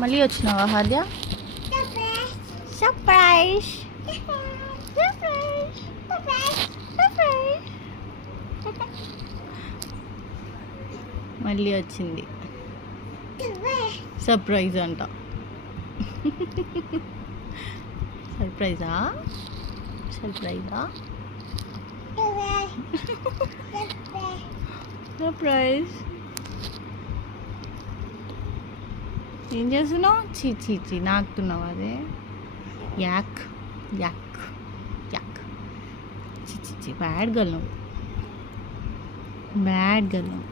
మళ్ళీ వచ్చినావా హాద్య? Surprise surprise surprise. మళ్ళీ వచ్చింది సర్ప్రైజ్ అంట. సర్ప్రైజా సర్ప్రైజా సర్ప్రైజ్. ఏం చేస్తున్నావు? చీ నాకుతున్నావు అదే. యాక్ యాక్ యాక్. చీ బ్యాడ్ గర్ల్ నువ్వు, బ్యాడ్ గర్ల్ నువ్వు.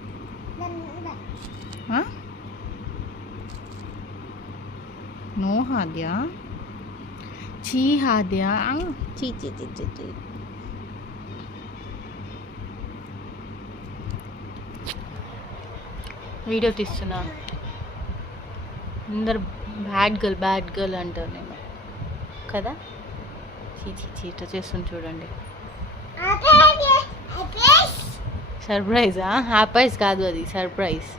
నో హాద్య, చీ హాద్య, చీ. వీడియో తీస్తున్నా, అందరు బ్యాడ్ గర్ల్ అంటారు నేను కదా. చీ ఇట్లా చేస్తుంది చూడండి. సర్ప్రైజా? హ్యాపీస్ కాదు అది, సర్ప్రైజ్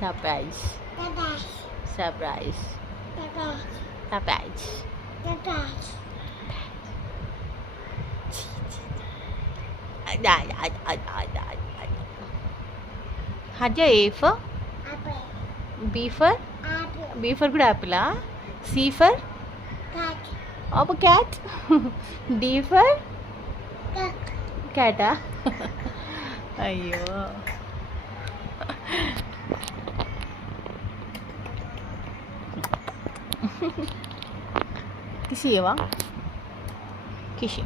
సర్ప్రైజ్ సర్ప్రైజ్ సర్ప్రైజ్. హాద్య ఏ ఫర్ బీ ఫర్ కూడా యాపిలా? C for cat. D for క్యాటా? అయ్యో కిసి ఇవ్వవా? కిసి.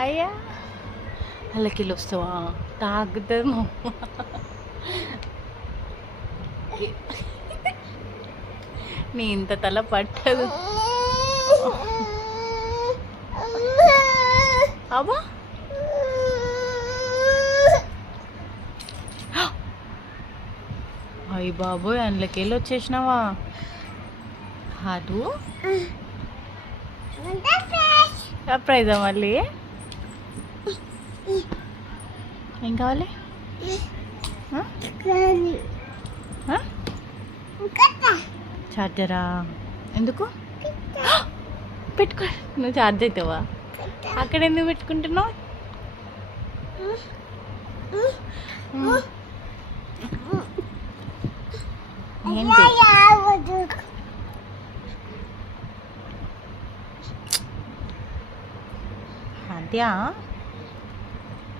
అయ్యా వాళ్ళకి వస్తావా? తాగుతాను. నీ ఇంత తల పట్టదు. అబ్బా అయ్యి బాబోయ్, అందులోకి వెళ్ళి వచ్చేసినావా? హాదు సర్ప్రైజా మళ్ళీ? ఏం కావాలి? చార్జరా? ఎందుకు పెట్టుకో? నువ్వు ఛార్జ్ అవుతావా? అక్కడ ఎందుకు పెట్టుకుంటున్నావు? హాద్య